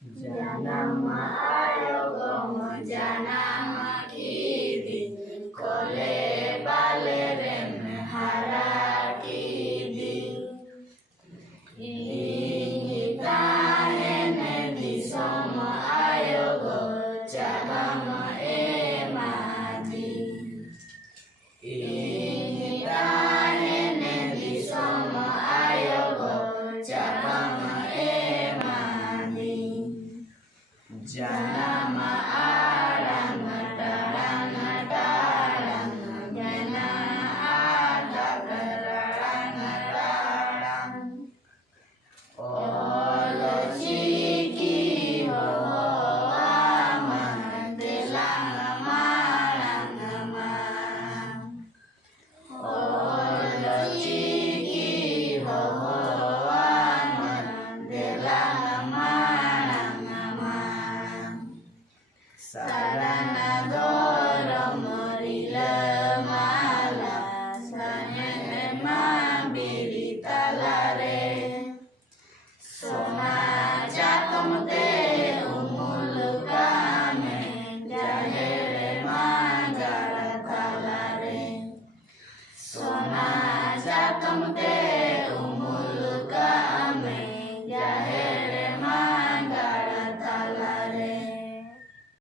Janama ayogom janama kidi kole balerem harakidi ingitahene disomo ayogo jagama emadi ingitahene disomo ayogo jagama emadi janama aranga daranga daranga jana adagaranga darang olo chiki ho amandelanga malanga marang olo chiki ho amandelanga malanga marang sarana doro morila mala sanyene mambiri talare sona jatom te umul kame jahere mangara talare sona jatom te